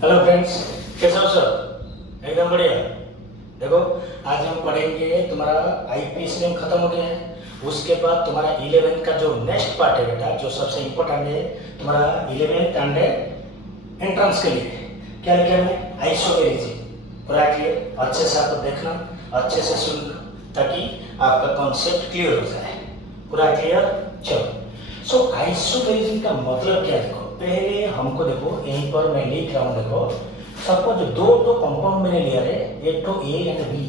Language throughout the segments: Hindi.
हेलो फ्रेंड्स, कैसे हो सर? एकदम बढ़िया। देखो, आज हम पढ़ेंगे तुम्हारा आईपी स्ट्रीम खत्म हो गया है। उसके बाद तुम्हारा 11th का जो नेक्स्ट पार्ट है बेटा, जो सबसे इम्पोर्टेंट है तुम्हारा 11th एंड एंट्रेंस के लिए। क्या लिखा है? आइसोमेरिज्म। पूरा क्लियर? अच्छे से आपको देखना, अच्छे से सुनना, ताकि आपका कॉन्सेप्ट क्लियर हो जाए। पूरा क्लियर? चलो। सो आइसोमेरिज्म का मतलब क्या? देखो, पहले हमको देखो, यहीं पर मैं लिख रहा हूँ। देखो, सपोज दो कंपाउंड मैंने लिया है, एक तो A and B,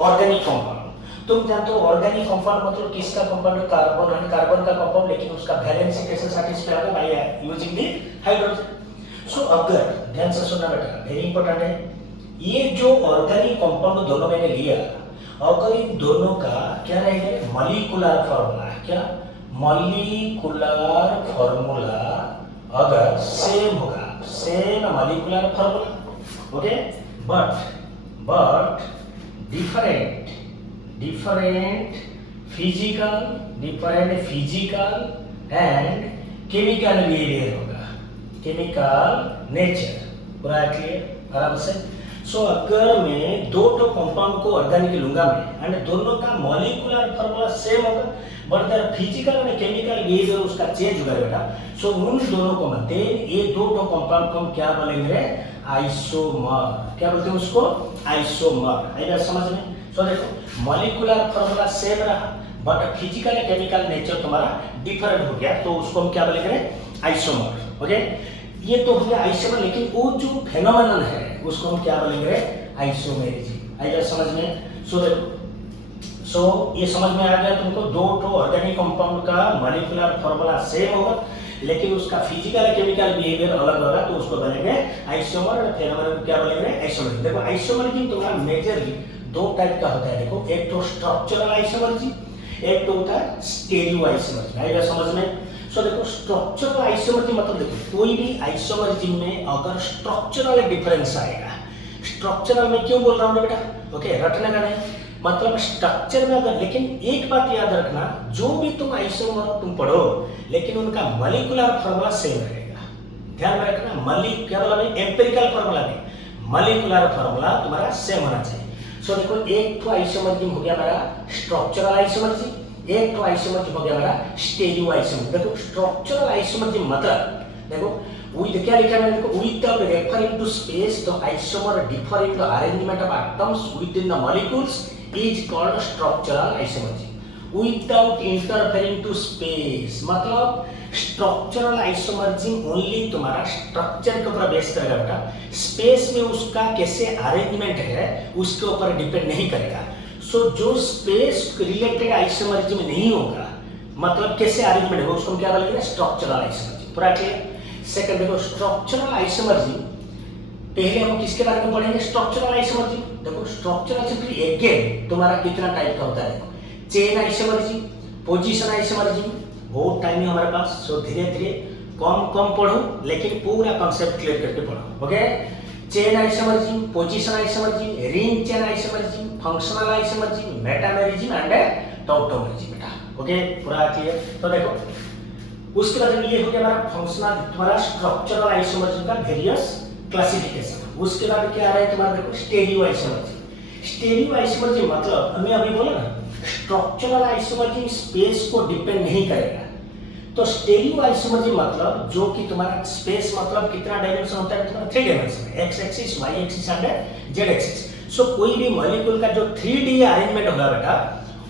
organic compound. तुम जानते हो ऑर्गेनिक कंपाउंड मतलब किसका कंपाउंड? कार्बन एंड कार्बन का कंपाउंड, लेकिन उसका वैलेंसी कैसे सैटिस्फाई होगा? By using the hydrogen. So अगर ध्यान से सुनना बेटा, वेरी इंपॉर्टेंट है। ये जो ऑर्गेनिक कंपाउंड दोनों मैंने लिया, अगर इन दोनों का क्या रहेगा? Molecular formula. क्या? मॉलिक्यूलर फॉर्मूला अगर सेम होगा, same molecular formula, okay, but different different physical and chemical behaviour होगा, केमिकल नेचर। पूरा क्लियर? आराम से। सो अगर मैं दो कंपाउंड को ऑर्गेनिक लूंगा मैं, एंड दोनों का मॉलिक्यूलर फॉर्मूला सेम होगा, but their physical and chemical behaviour उसका चेंज होगा बेटा। सो उन दोनों को मत, ये दो कंपाउंड को हम क्या बोलेंगे? आइसोमर। क्या बोलते हैं उसको? आइसोमर। आएगा समझ में? सो देखो, मॉलिक्यूलर फॉर्मूला सेम रहा, but physical and chemical nature तुम्हारा डिफरेंट हो गया, तो उसको हम क्या बोलेंगे? आइसोमर। ओके, ये तो हो गया आइसोमर, लेकिन वो जो फेनोमेनन है उसको हम क्या बोलेंगे? आइसोमेरिज्म। आएगा समझ में? सो देखो, सो ये समझ में आ गया तुमको, दो ऑर्गेनिक कंपाउंड का मॉलिक्यूलर फॉर्मूला सेम होगा, लेकिन उसका फिजिकल और केमिकल बिहेवियर अलग होगा, तो उसको बोलेंगे आइसोमर। और फेनोमेनन क्या बोलेंगे? आइसोमेरिज्म। देखो, आइसोमेरिज्म तुम्हारा मेजरली दो टाइप का होता है। देखो, एक तो स्ट्रक्चरल आइसोमेरिज्म, एक तो होता है स्टेरियो आइसोमेरिज्म। आएगा समझ में? सो देखो, स्ट्रक्चरल आइसोमेरिज्म मतलब देखो, कोई भी आइसोमेरिज्म में अगर स्ट्रक्चरल डिफरेंस आएगा, स्ट्रक्चरल में क्यों बोल रहा हूँ बेटा? ओके, रटने का नहीं, मतलब स्ट्रक्चर में अगर, लेकिन एक बात याद रखना, जो भी तुम आइसोमर तुम पढ़ो, लेकिन उनका मॉलिक्यूलर फॉर्मूला सेम रहेगा। ध्यान में रखना, क्या बोला भाई? एम्पिरिकल फॉर्मूला नहीं, मॉलिक्यूलर फॉर्मूला तुम्हारा सेम होना चाहिए। सो देखो, एक तो आइसोमरिज्म हो गया हमारा स्ट्रक्चरल आइसोमरिज्म, एक तो आइसोमरिज्म हो गया हमारा स्टेरियो आइसोमरिज्म। देखो, स्ट्रक्चरल आइसोमरिज्म मतलब देखो, with क्या लिखा है? देखो, without referring to space, the isomer differ in the arrangement of atoms within the molecules is called structural isomerism. Without interfering to space मतलब स्ट्रक्चरल आइसोमरिज्म ओनली तुम्हारा स्ट्रक्चर के ऊपर बेस करेगा बेटा, स्पेस में उसका कैसे अरेंजमेंट है उसके ऊपर डिपेंड नहीं करेगा। सो जो स्पेस रिलेटेड आइसोमरिज्म नहीं होगा, मतलब कैसे अरेंजमेंट होगा, उसको हम क्या बोलेंगे? Structural isomerism. पूरा क्लियर? सेकंड देखो, स्ट्रक्चरल आइसोमरिज्म पहले हम किसके बारे में पढ़ेंगे? Structural isomerism. देखो, स्ट्रक्चरल आइसोमरिज्म अगेन तुम्हारा कितना टाइप का होता है? देखो, चेन आइसोमरिज्म, पोजीशन आइसोमरिज्म, बहुत टाइम है हमारे पास, सो धीरे धीरे कम पढ़ो, लेकिन पूरा कॉन्सेप्ट क्लियर करके पढ़ो। Okay, chain isomerism, position isomerism, ring chain isomerism, functional isomerism, metamerism and tautomerism बेटा। ओके, पूरा क्लियर? तो देखो, उसके बाद ये हो गया हमारा फंक्शनल, तुम्हारा स्ट्रक्चरल आइसोमरिज्म का वेरियस क्लासिफिकेशन। उसके बाद क्या आ रहा है तुम्हारा? देखो, स्टेरियो आइसोमरिज्म। स्टेरियो आइसोमरिज्म मतलब हमने अभी बोला ना, स्ट्रक्चरल आइसोमरिज्म स्पेस को डिपेंड नहीं करेगा, तो स्टेरियो आइसोमरिज्म मतलब जो कि तुम्हारा स्पेस मतलब कितना डायमेंशन होता है तुम्हारा? 3 dimension, X axis, Y axis and Z axis. So कोई भी मॉलिक्यूल का जो 3D अरेंजमेंट होगा बेटा,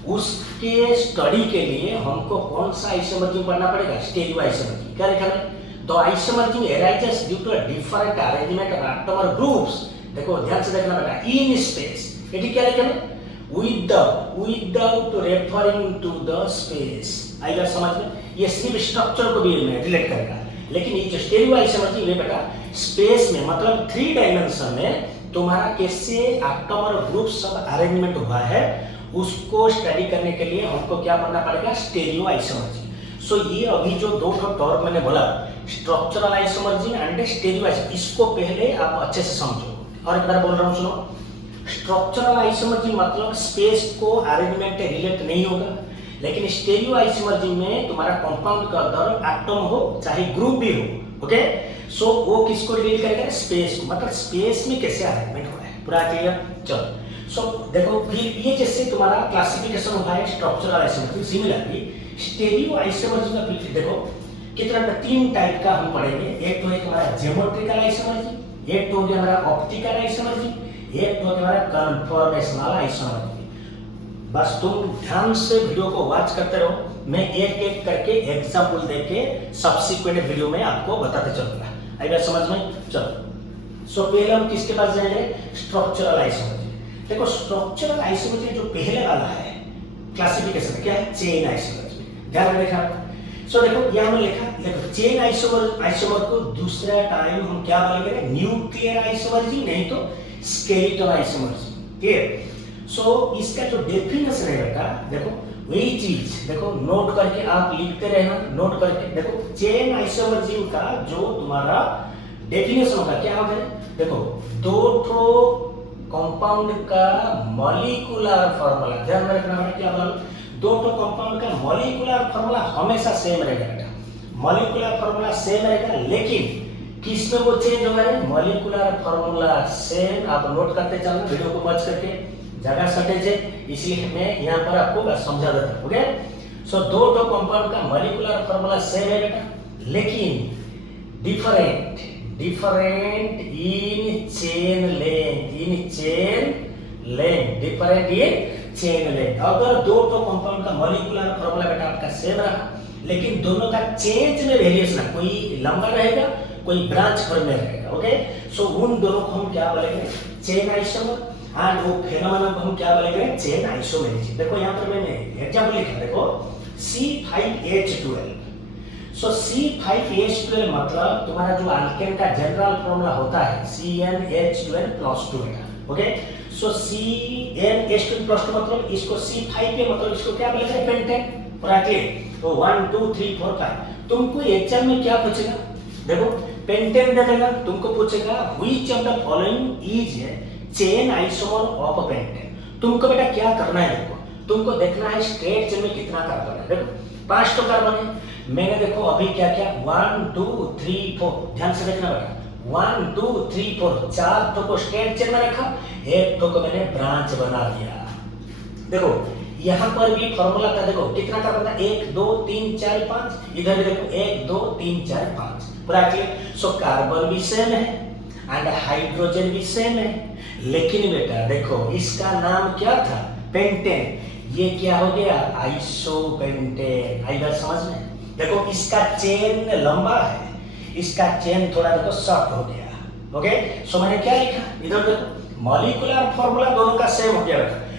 उसके स्टडी के लिए हमको कौन सा आइसोमरिज्म पढ़ना पड़ेगा? Stereo isomerism. क्या लिखा है? The isomerism arises due to a different arrangement of atom और ग्रुप्स। देखो, ध्यान से देखना बेटा, इन स्पेस, ये क्या लिखा है? Without referring to the space. आएगा समझ में? ये सिर्फ स्ट्रक्चर को भी रिलेट करेगा, लेकिन ये जो स्टेरियो आइसोमरिज्म ये बेटा स्पेस में मतलब 3 डायमेंशन में तुम्हारा कैसे एटम और ग्रुप सब अरेंजमेंट हुआ है, उसको स्टडी करने के लिए हमको क्या पढ़ना पड़ेगा? Stereo isomerism. सो ये अभी जो दो टर्म मैंने बोला, structural isomerism and stereo isomerism, इसको पहले आप अच्छे से समझो। और एक बार बोल रहा हूँ, सुनो। स्ट्रक्चरल आइसोमरिज्म मतलब स्पेस को अरेंजमेंट रिलेट नहीं होगा, लेकिन स्टेरियो आइसोमर्स में तुम्हारा कंपाउंड का दर एटम हो चाहे ग्रुप भी हो, ओके। सो वो किसको रिलेट करेगा, स्पेस को, मतलब स्पेस में कैसे अरेंजमेंट हो रहा है, पूरा क्लियर। चलो सो देखो फिर ये जैसे तुम्हारा क्लासिफिकेशन हुआ है structural isomers, similarly stereo isomers का फिर देखो कितना, तीन टाइप का हम पढ़ेंगे। एक तो है हमारा ज्योमेट्रिकल आइसोमर्स, एक तो हो गया हमारा ऑप्टिकल आइसोमर्स, एक तो हमारा कन्फॉर्मेशनल आइसोमर्स। बस तुम ध्यान से वीडियो को वॉच करते रहो, मैं एक एक करके एग्जांपल देके सब्सिक्वेंट वीडियो में आपको बताते चलूंगा। आई बात समझ में। चलो सो पहले हम किसके पास जाएंगे, स्ट्रक्चरल आइसोमर्स। देखो स्ट्रक्चरल आइसोमर्स जो पहले वाला है क्लासिफिकेशन क्या है, चेन आइसोमर्स। ध्यान में देखा। सो देखो यहाँ में लिखा, देखो चेन आइसोमर को दूसरा टाइम हम क्या बोलेंगे, न्यूक्लियर आइसोमर्स, नहीं तो स्केलेटल आइसोमर्स, क्लियर। सो इसका जो डेफिनेशन है बेटा, देखो वही चीज देखो नोट करके आप लिखते रहना, नोट करके देखो चेन आइसोमर्स का जो तुम्हारा डेफिनेशन होगा क्या होगा, देखो दो ठो कंपाउंड का मॉलिक्यूलर फार्मूला, ध्यान में रखना है क्या बोला, दो तो कंपाउंड का मॉलिक्यूलर फार्मूला हमेशा सेम रहेगा बेटा, मॉलिक्यूलर फार्मूला सेम रहेगा, लेकिन किसमें वो चेंज होगा, मॉलिक्यूलर फार्मूला सेम। आप नोट करते चलना, वीडियो को वॉच करके, जगह शॉर्टेज है इसलिए मैं यहाँ पर आपको समझा देता हूँ, ओके। सो दो तो कंपाउंड का मॉलिक्यूलर फार्मूला सेम है बेटा, लेकिन different in chain length, different in chain length. अगर दो तो कंपाउंड का मॉलिक्यूलर फार्मूला बेटा आपका सेम रहा, लेकिन दोनों का चेंज में वेरिएशन है, कोई लंबा रहेगा कोई ब्रांच फॉर्म में रहेगा, ओके। सो उन दोनों को हम क्या बोलेंगे, चेन आइसोमर, एंड वो फेनोमेनन को हम क्या बोलेंगे, चेन आइसोमेरिज्म। देखो यहाँ पर मैंने एग्जांपल लिखा, देखो C5H12। सो C5H12 मतलब तुम्हारा जो अल्केन का जनरल फॉर्मूला होता है CnH12+2 है, ओके। सो CnH12+2 मतलब इसको C5 के मतलब इसको क्या बोलेंगे, पेंटेन, पूरा क्लियर। तो 1 2 3 4 5 तुमको एग्जाम में क्या पूछेगा, देखो पेंटेन दे देगा, तुमको पूछेगा which of the following is chain isomer of pentane. तुमको बेटा क्या करना है, देखो तुमको देखना है स्ट्रेट चेन में कितना कार्बन है, देखो 5 तो कार्बन है, मैंने देखो अभी क्या क्या 1 2 3 4, ध्यान से देखना बेटा, 1 2 3 4 4 तो को स्ट्रेट चेन में रखा, एक तो को मैंने ब्रांच बना दिया। देखो यहाँ पर भी फॉर्मूला का देखो कितना कार्बन था, 1 2 3 4 5, इधर भी देखो 1 2 3 4 5, पूरा क्लियर। सो कार्बन भी सेम है एंड हाइड्रोजन भी सेम है, लेकिन बेटा देखो इसका नाम क्या था, पेंटेन, ये क्या हो गया, आइसोपेंटेन। आई बात समझ में। देखो इसका चेन लंबा है, इसका चेन थोड़ा देखो शॉर्ट हो गया, ओके। सो मैंने क्या लिखा, इधर देखो मॉलिक्यूलर फार्मूला दोनों का सेम हो गया,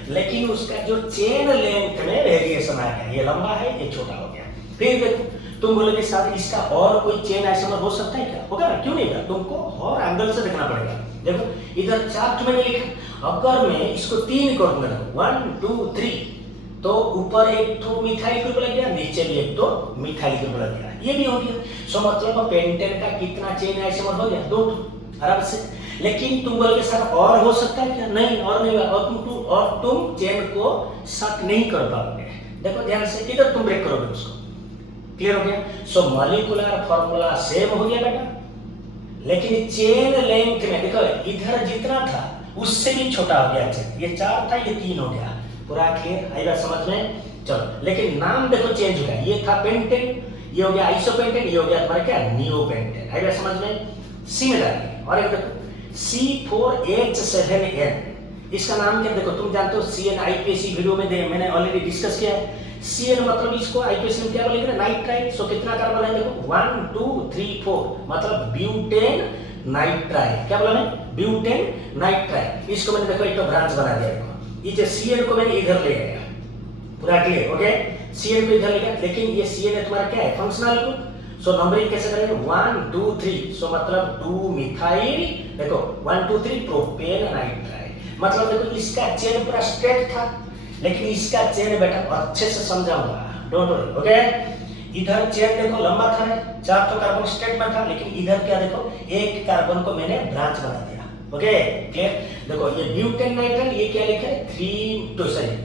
लेकिन उसका जो चेन लेंथ में वेरिएशन आ गया, ये लंबा है ये छोटा हो गया। फिर देखो तुम बोलोगे सर इसका और कोई चेन आइसोमर हो सकता है क्या, होगा ना, क्यों नहीं होगा, तुमको और एंगल से देखना पड़ेगा। देखो इधर चार्ट मैंने लिखा, अगर मैं इसको 3 कर दूंगा 1 2 3, तो ऊपर एक तो मिथाइल ग्रुप लग गया, नीचे भी एक तो मिथाइल ग्रुप लग गया, ये भी हो गया। सो मतलब पेंटेन का कितना चेन आइसोमर हो गया, 2 आराम से। लेकिन तुम बोलोगे सर और हो सकता है क्या, नहीं और नहीं होगा, और तुम चेन को शॉर्ट नहीं कर पाओगे। देखो ध्यान से, किधर तुम ब्रेक करोगे उसको, क्लियर हो गया। सो मॉलिक्यूलर फार्मूला सेम हो गया बेटा, लेकिन चेन लेंथ में देखो इधर जितना था उससे भी छोटा हो गया चेन, ये 4 था ये 3 हो गया, पूरा क्लियर, आई बात समझ में। चलो लेकिन नाम देखो चेंज हो गया, ये था पेंटेन, ये हो गया आइसोपेंटेन, ये हो गया तुम्हारा क्या, नियोपेंटेन, आई बात समझ में। सिमिलरली और एक देखो C4H7N, इसका नाम क्या, देखो तुम जानते हो CN IPSC वीडियो में मैंने ऑलरेडी डिस्कस किया है। CN मतलब इसको IPSC में क्या बोलेंगे, नाइट्राइल। सो कितना कार्बन है, देखो 1 2 3 4 मतलब ब्यूटेन नाइट्राइल, क्या बोला मैं, ब्यूटेन नाइट्राइल। इसको मैंने देखो एक तो ब्रांच बना दिया, ये जो CN को मैंने इधर ले गया, पूरा क्लियर, ओके। CN को इधर ले गया, लेकिन ये CN है तुम्हारा क्या है, फंक्शनल ग्रुप। सो नंबरिंग कैसे करेंगे, 1 2 3, सो मतलब 2 मिथाइल, देखो 1 2 3 प्रोपेन नाइट्राइल, मतलब देखो इसका चेन पूरा स्ट्रेट था, लेकिन इसका चेन बेटा अच्छे से समझाऊंगा, डोंट वरी, ओके। इधर चेन देखो लंबा था, 4 तो कार्बन स्ट्रेट में था, लेकिन इधर क्या देखो एक कार्बन को मैंने ब्रांच बना दिया, ओके क्लियर। देखो ये ब्यूटेन नाइट्राइल, ये क्या लिखा है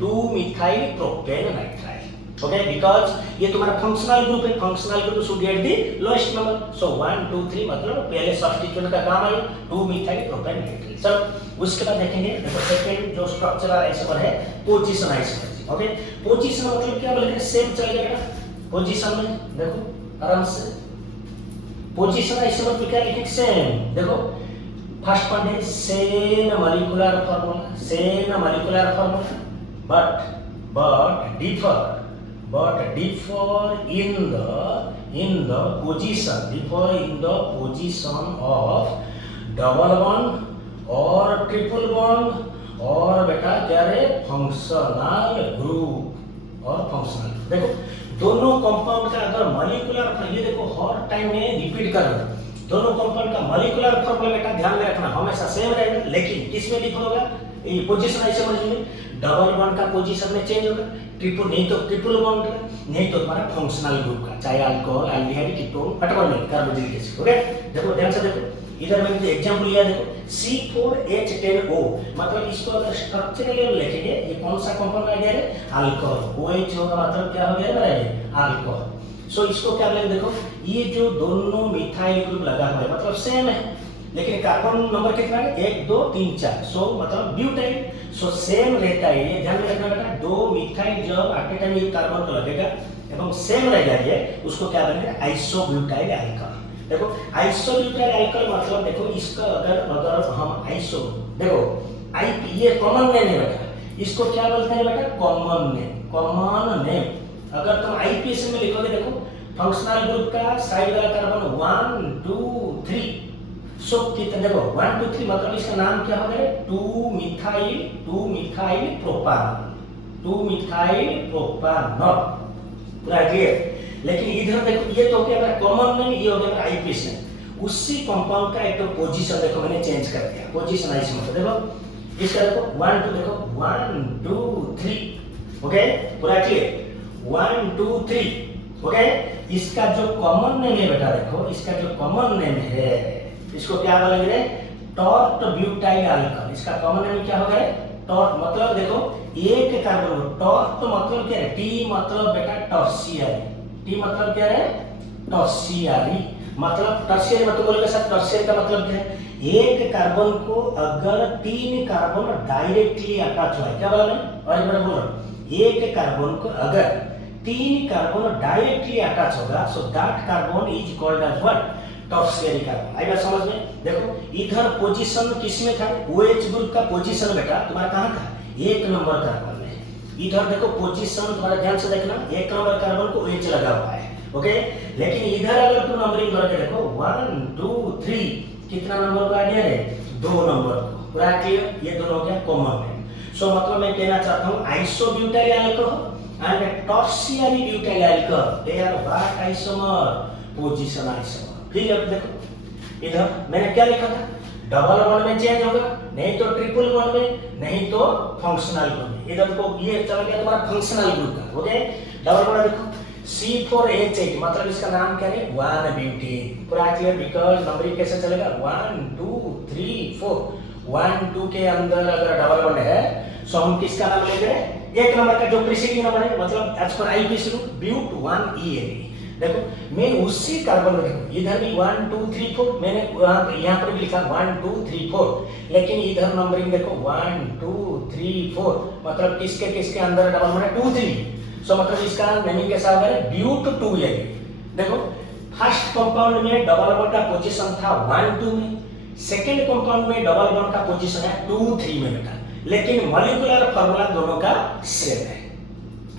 2 methyl propane nitrile, okay, because ये तुम्हारा फंक्शनल ग्रुप है, functional group should get the lowest number. सो 1 2 3 मतलब पहले सब्स्टिट्यूट का काम आया 2 मिथाइल प्रोपेन ब्यूटेन। चलो उसके बाद देखेंगे, देखो सेकंड जो स्ट्रक्चरल आइसोमर है पोजीशन आइसोमर। ओके, पोजीशन मतलब क्या बोलेंगे, सेम चलेगा पोजीशन में। देखो आराम से पोजीशन आइसोमर तो क्या लिखेंगे, सेम। देखो फर्स्ट पॉइंट है same molecular formula, same molecular formula but differ in the position of double bond और ट्रिपल बॉन्ड और बेटा क्या रे फंक्शनल ग्रुप और फंक्शनल। देखो दोनों कंपाउंड का अगर मॉलिक्यूलर, ये देखो हर टाइम में रिपीट कर रहा हूं, दोनों कंपाउंड का मॉलिक्यूलर फार्मूला बेटा ध्यान में रखना हमेशा सेम रहेगा, लेकिन किसमें डिफर होगा, ये पोजीशन ऐसे समझ में, डबल बॉन्ड का पोजीशन में चेंज होगा, ट्रिपल नहीं तो ट्रिपल बॉन्ड का, नहीं तो तुम्हारा फंक्शनल ग्रुप का, चाहे अल्कोहल एल्डिहाइड कीटोन व्हाटएवर में कार्बोक्सिलिक एसिड। ओके, देखो ध्यान से देखो, इधर मैंने एग्जांपल लिया, देखो C4H10O, मतलब इसको अगर स्ट्रक्चरल लेवल लिखेंगे, ये कौन सा कंपाउंड आ गया है, अल्कोहल। OH होगा मतलब क्या हो गया है, अल्कोहल। सो इसको क्या बोलेंगे, देखो ये जो दोनों मिथाइल ग्रुप लगा हुआ है मतलब सेम है, लेकिन कार्बन नंबर कितना है, 1 2 3 4, सो मतलब ब्यूटाइल। सो सेम रहता है, ये ध्यान में रखना बेटा, दो मिथाइल जब एट ए टाइम ये कार्बन को लगेगा एवं सेम रह जाएगा, उसको क्या बोलेंगे, आइसोब्यूटाइल अल्कोहल। देखो आइसोब्यूटाइल अल्कोहल मतलब देखो इसका अगर हम आइसो, देखो आई ये कॉमन नेम है बेटा, इसको क्या बोलते हैं बेटा, कॉमन नेम, कॉमन नेम। अगर तुम आईपीएस में लिखोगे, देखो फंक्शनल ग्रुप का साइड वाला कार्बन 1 2 3, सो कितना, देखो 1 2 3 मतलब इसका नाम क्या हो गया, 2 मिथाइल प्रोपान, 2 मिथाइल प्रोपानॉल, पूरा क्लियर। लेकिन इधर देखो ये तो क्या है, कॉमन में ये हो गया आईपीएस में, उसी कंपाउंड का एक तो पोजीशन देखो मैंने चेंज कर दिया, पोजीशन आइसोमर। देखो इसका देखो 1 2, देखो 1 2 3, ओके पूरा क्लियर, 1 2 3, ओके। इसका जो कॉमन नेम है बेटा, देखो इसका जो कॉमन नेम है इसको क्या बोलेंगे, टॉर्ट ब्यूटाइल अल्कोहल। इसका कॉमन नेम क्या होगा, टॉर्ट, मतलब देखो एक कार्बन, टॉर्ट तो मतलब क्या है, टी मतलब बेटा टर्शियरी, टी मतलब क्या है, टर्शियरी, मतलब टर्शियरी मतलब बोलोगे सर टर्शियरी का मतलब क्या है, एक कार्बन को अगर 3 कार्बन डायरेक्टली अटैच हुआ है, क्या बोला मैंने, और एक बार बोलो, एक कार्बन को अगर 3 कार्बन डायरेक्टली अटैच होगा, so that carbon is called as what, tertiary carbon. आई बात समझ में। देखो इधर पोजीशन किसमें था, OH ग्रुप का पोजीशन बेटा तुम्हारा कहां था, 1 नंबर कार्बन में। इधर देखो पोजीशन तुम्हारा ध्यान से देखना, 1 नंबर कार्बन को OH लगा हुआ है, ओके। लेकिन इधर अगर तुम नंबरिंग करके देखो 1 2 3, कितना नंबर को आ गया है, 2 नंबर को, पूरा क्लियर। ये दोनों हो गया कॉमन नेम। सो मतलब मैं कहना चाहता हूं isobutyl alcohol and tertiary butyl alcohol, they are what isomer, position isomer. ठीक है, देखो इधर मैंने क्या लिखा था, डबल बॉन्ड में चेंज होगा, नहीं तो ट्रिपल बॉन्ड में, नहीं तो फंक्शनल ग्रुप में। इधर को ये चला गया तुम्हारा फंक्शनल ग्रुप का, ओके। डबल बॉन्ड देखो C4H8 मतलब इसका नाम क्या है, 1 ब्यूटेन, पूरा क्लियर। बिकॉज़ नंबरिंग कैसे चलेगा, 1 2 3 4, 1 2 के अंदर अगर डबल बॉन्ड है सो हम किसका नाम लेंगे, एक नंबर का जो प्रीसीडिंग नंबर है, मतलब as per IPC rule ब्यूट 1 ENA। देखो मैं उसी कार्बन में, इधर भी 1 2 3 4, मैंने यहाँ पर भी लिखा 1 2 3 4, लेकिन इधर नंबरिंग देखो 1 2 3 4, मतलब किसके अंदर डबल बॉन्ड है, 2 3। सो मतलब इसका मीनिंग कैसा होगा, ब्यूट 2 है। देखो फर्स्ट कंपाउंड में डबल बॉन्ड का पोजीशन था 1 2 में, सेकंड कंपाउंड में डबल बॉन्ड का पोजीशन है 2 3 में बेटा, लेकिन मॉलिक्यूलर फार्मूला दोनों का सेम है।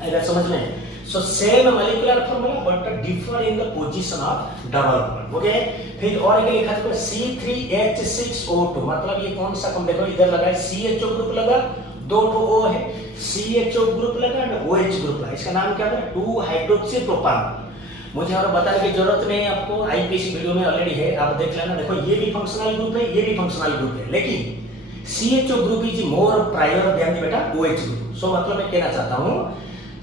अगर समझ में, so same molecular formula but differ in the position of double bond, okay। फिर और आगे लिखा है C3H6O2, मतलब ये कौन सा कम, देखो इधर लगा है CHO ग्रुप लगा, 2 O है, CHO ग्रुप लगा और OH ग्रुप लगा, इसका नाम क्या है, 2 हाइड्रोक्सी प्रोपान। मुझे और बताने की जरूरत नहीं है आपको, आईपीसी वीडियो में ऑलरेडी है, आप देख लेना। देखो ये भी फंक्शनल ग्रुप है, ये भी फंक्शनल ग्रुप है, लेकिन CHO group is more prior than बेटा OH ग्रुप। सो मतलब मैं कहना चाहता हूं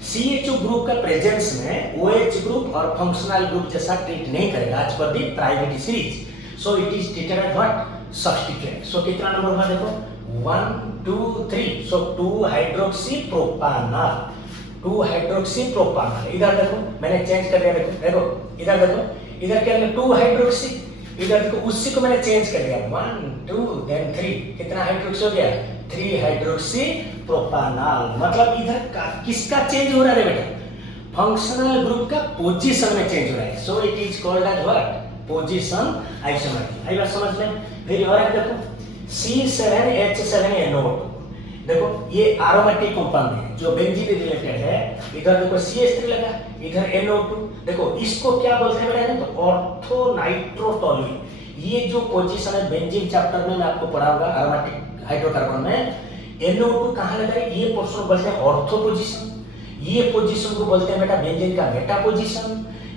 CHO ग्रुप का प्रेजेंस में OH ग्रुप और फंक्शनल ग्रुप जैसा ट्रीट नहीं करेगा आज पर the priority series. So it is treated as what, substituent. So कितना नंबर होगा, देखो 1 2 3, सो 2 हाइड्रोक्सी प्रोपानॉल, 2 हाइड्रोक्सी प्रोपानॉल। इधर देखो मैंने चेंज कर दिया, देखो देखो इधर देखो, इधर क्या लिखा 2 हाइड्रोक्सी, इधर देखो उसी को मैंने चेंज कर दिया 1 2 देन 3, कितना हाइड्रोक्सी हो गया 3 हाइड्रोक्सी प्रोपानॉल। मतलब इधर का किसका चेंज हो रहा है बेटा, फंक्शनल ग्रुप का पोजीशन में चेंज हो रहा है, so it is called as what position isomer. आई बात समझ में। फिर और एक देखो C7H7NO2, देखो ये एरोमेटिक कंपाउंड है जो बेंजीन रिलेटेड है। इधर देखो CH3 लगा, इधर NO2, देखो इसको क्या बोलते हैं बेटा, तो ऑर्थो नाइट्रोटोलुइन। ये जो पोजीशन है बेंजीन चैप्टर में मैं आपको पढ़ाऊंगा एरोमेटिक हाइड्रोकार्बन में। NO2 कहां लगा है, ये पोजीशन को बोलते हैं ऑर्थो पोजीशन, ये पोजीशन को बोलते हैं बेटा बेंजीन का मेटा पोजीशन,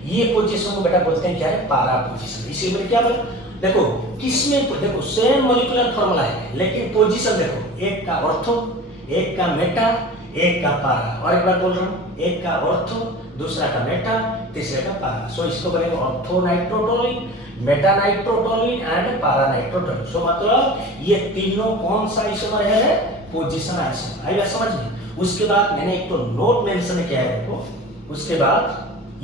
ये पोजीशन को बेटा बोलते हैं क्या है पारा पोजीशन। इसी में क्या बोला, देखो किसमें देखो सेम मॉलिक्यूलर फार्मूला है लेकिन पोजीशन देखो एक का ऑर्थो, एक का मेटा, एक का पारा। और एक बार बोल रहा हूं, एक का ऑर्थो, दूसरा का मेटा, तीसरे का पारा। सो इसको बोलेंगे ortho nitrotoluene, meta nitrotoluene and para nitrotoluene. So मतलब ये तीनों कौन सा आइसोमर है, पोजीशन आइसोमर। आई बात समझ में। उसके बाद मैंने एक तो नोट मेंशन किया है देखो, उसके बाद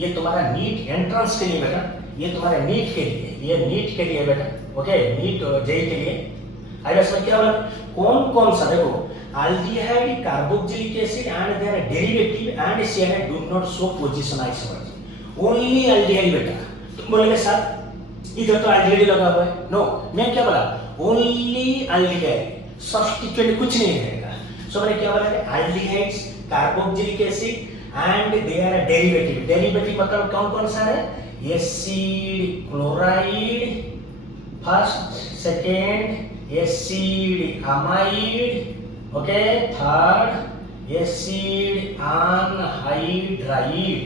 ये तुम्हारा नीट एंट्रेंस के लिए बेटा, ये तुम्हारे नीट के लिए, ये नीट के लिए बेटा, ओके नीट जेई के लिए। आई बात समझ क्या बोला, कौन कौन सा देखो aldehyde carboxylic acid and their derivative and cyanide do not show position isomers, only aldehyde बेटा। तुम बोलोगे सर इधर तो aldehyde लगा हुआ है, नो मैं क्या बोला only aldehyde, सब्स्टिट्यूएंट कुछ नहीं रहेगा। सो मैंने क्या बोला aldehydes carboxylic acid and their derivative, derivative मतलब कौन कौन सा है, acid chloride first, second acid amide, okay third acid anhydride.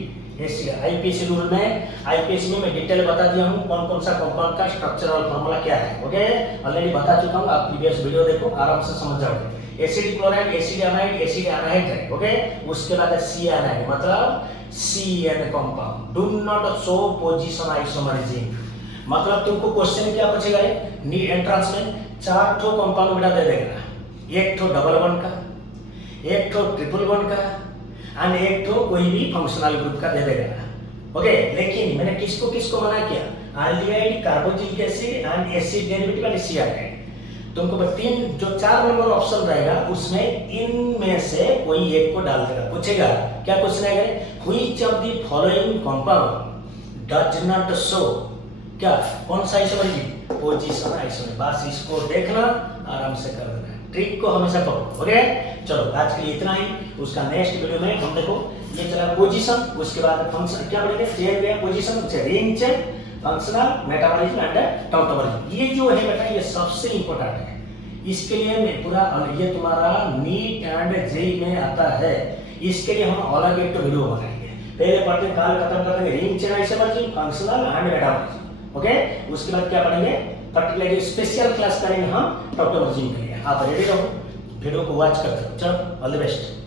Acid IPC rule में, आईपीसी में मैं डिटेल बता दिया हूं कौन कौन सा कंपाउंड का स्ट्रक्चरल फार्मूला क्या है, ओके ऑलरेडी बता चुका हूं, आप प्रीवियस वीडियो देखो आराम से समझ जाओगे। Acid chloride, acid amide, acid anhydride, okay उसके बाद सियानाइड मतलब CN compound do not show position isomerism. मतलब तुमको क्वेश्चन क्या पूछेगा नी एंट्रेंस में, 4 ठो कंपाउंड बेटा दे देगा, एक ठो डबल बॉन्ड का, एक ठो ट्रिपल बॉन्ड का एंड एक ठो कोई भी फंक्शनल ग्रुप का दे देगा, ओके। लेकिन मैंने किसको किसको मना किया, aldehyde, carboxylic acid and acid derivative and cyanide. तुमको तीन जो 4 नंबर ऑप्शन रहेगा उसमें इनमें से कोई एक को डाल देगा। पूछेगा क्या क्वेश्चन है, which of the following compound does not show, क्या कौन सा आइसोमर, पोजीशन आइसोमर। बस इसको देखना आराम से कर देना, ट्रिक को हमेशा पकड़ो, ओके। चलो आज के लिए इतना ही, उसका नेक्स्ट वीडियो में हम देखो ये चला पोजीशन, उसके बाद फंक्शन क्या बोलेंगे, चेन गया पोजीशन, उसे ring chain, functional metabolism and tautomerism. ये जो है बेटा ये सबसे इंपॉर्टेंट है, इसके लिए मैं पूरा ये तुम्हारा नीट एंड जेई में आता है, इसके लिए हम अलग एक वीडियो बनाएंगे। पहले पढ़ते काल खत्म करते हैं ring chain isomerism, functional and metabolism, okay. उसके बाद क्या पढ़ेंगे, पर्टिकुलरली स्पेशल क्लास करेंगे हम टॉटोबॉलिज्म के लिए। आप रेडी रहो, वीडियो को वॉच करते रहो। चलो ऑल द बेस्ट।